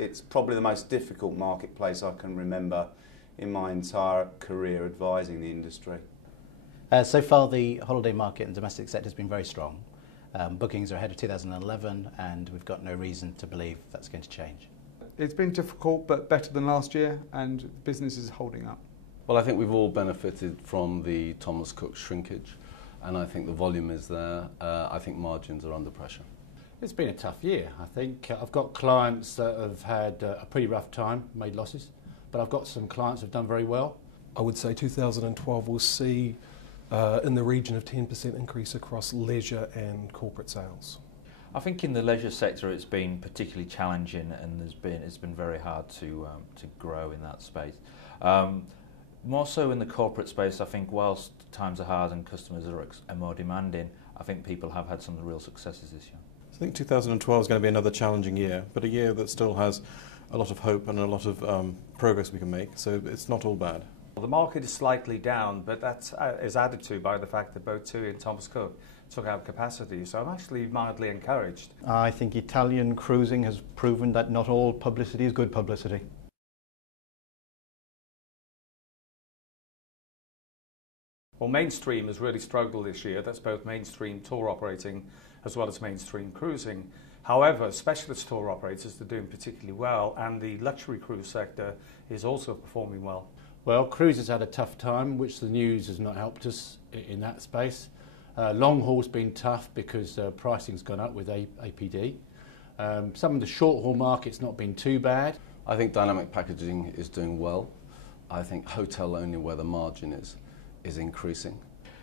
It's probably the most difficult marketplace I can remember in my entire career advising the industry. So far the holiday market and domestic sector has been very strong. Bookings are ahead of 2011 and we've got no reason to believe that's going to change. It's been difficult but better than last year, and business is holding up. Well, I think we've all benefited from the Thomas Cook shrinkage, and I think the volume is there. I think margins are under pressure. It's been a tough year, I think. I've got clients that have had a pretty rough time, made losses, but I've got some clients that have done very well. I would say 2012 will see in the region of 10% increase across leisure and corporate sales. I think in the leisure sector it's been particularly challenging, and it's been very hard to grow in that space. More so in the corporate space, I think whilst times are hard and customers are more demanding, I think people have had some real successes this year. I think 2012 is going to be another challenging year, but a year that still has a lot of hope and a lot of progress we can make, so it's not all bad. Well, the market is slightly down, but that is added to by the fact that both TUI and Thomas Cook took out capacity, so I'm actually mildly encouraged. I think Italian cruising has proven that not all publicity is good publicity. Well, mainstream has really struggled this year. That's both mainstream tour operating as well as mainstream cruising. However, specialist tour operators are doing particularly well, and the luxury cruise sector is also performing well. Well, cruises had a tough time, which the news has not helped us in that space. Long haul's been tough because pricing's gone up with APD. Some of the short haul market's not been too bad. I think dynamic packaging is doing well. I think hotel only, where the margin is increasing.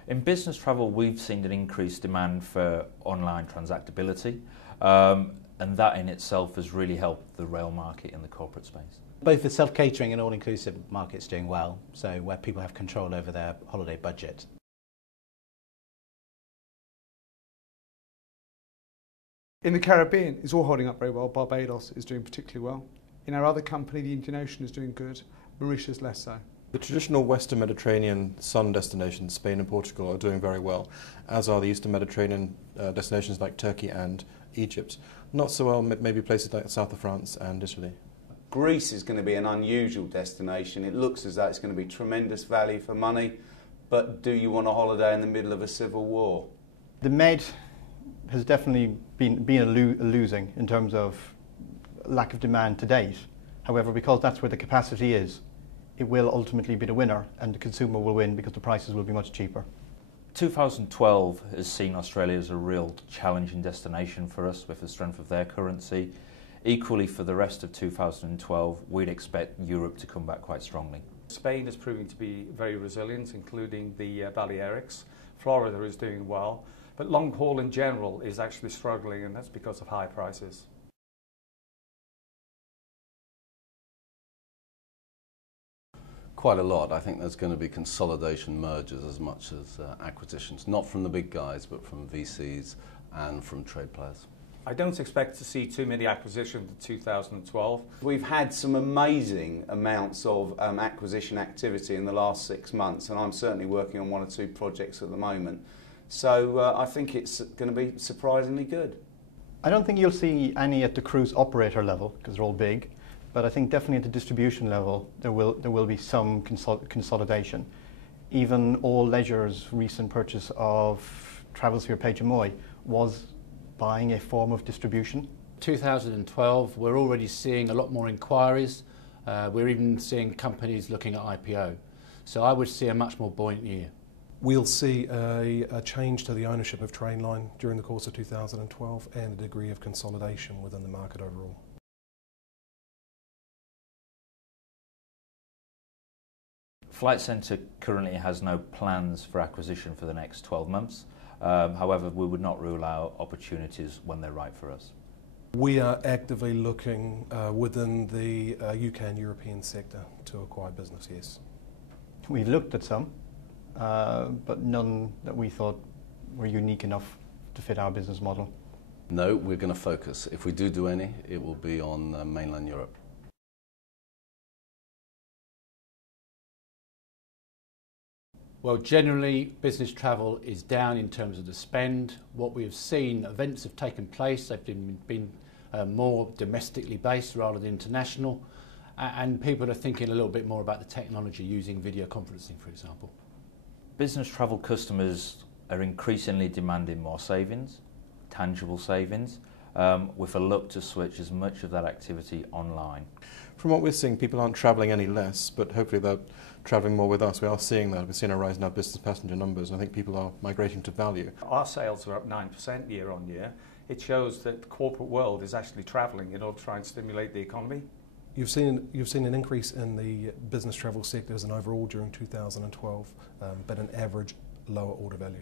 In business travel, we've seen an increased demand for online transactability, and that in itself has really helped the rail market in the corporate space. Both the self-catering and all-inclusive market's doing well, so where people have control over their holiday budget. In the Caribbean, it's all holding up very well. Barbados is doing particularly well. In our other company, the Indian Ocean is doing good. Mauritius less so. The traditional Western Mediterranean sun destinations, Spain and Portugal, are doing very well, as are the Eastern Mediterranean destinations like Turkey and Egypt. Not so well maybe places like south of France and Italy. Greece is going to be an unusual destination. It looks as though it's going to be tremendous value for money, but do you want a holiday in the middle of a civil war? The Med has definitely been losing in terms of lack of demand to date. However, because that's where the capacity is, it will ultimately be the winner, and the consumer will win because the prices will be much cheaper. 2012 has seen Australia as a real challenging destination for us with the strength of their currency. Equally, for the rest of 2012, we'd expect Europe to come back quite strongly. Spain is proving to be very resilient, including the Balearics. Florida is doing well, but long haul in general is actually struggling, and that's because of high prices. Quite a lot. I think there's going to be consolidation, mergers as much as acquisitions, not from the big guys, but from VCs and from trade players. I don't expect to see too many acquisitions in 2012. We've had some amazing amounts of acquisition activity in the last 6 months, and I'm certainly working on 1 or 2 projects at the moment. So I think it's going to be surprisingly good. I don't think you'll see any at the cruise operator level because they're all big, but I think definitely at the distribution level there will be some consolidation. Even All Leisure's recent purchase of Travelsphere Page Moy was buying a form of distribution. 2012, we're already seeing a lot more inquiries. We're even seeing companies looking at IPO. So I would see a much more buoyant year. We'll see a change to the ownership of Trainline during the course of 2012 and a degree of consolidation within the market overall. Flight Centre currently has no plans for acquisition for the next 12 months. However, we would not rule out opportunities when they're right for us. We are actively looking within the UK and European sector to acquire business, yes. We've looked at some, but none that we thought were unique enough to fit our business model. No, we're going to focus. If we do any, it will be on mainland Europe. Well, generally, business travel is down in terms of the spend. What we have seen, events have taken place, they've been more domestically based rather than international, and people are thinking a little bit more about the technology using video conferencing, for example. Business travel customers are increasingly demanding more savings, tangible savings, with a look to switch as much of that activity online. From what we're seeing, people aren't travelling any less, but hopefully they're travelling more with us. We are seeing that. We're seeing a rise in our business passenger numbers, and I think people are migrating to value. Our sales are up 9% year on year. It shows that the corporate world is actually travelling in order to try and stimulate the economy. You've seen an increase in the business travel sector as an overall during 2012, but an average lower order value.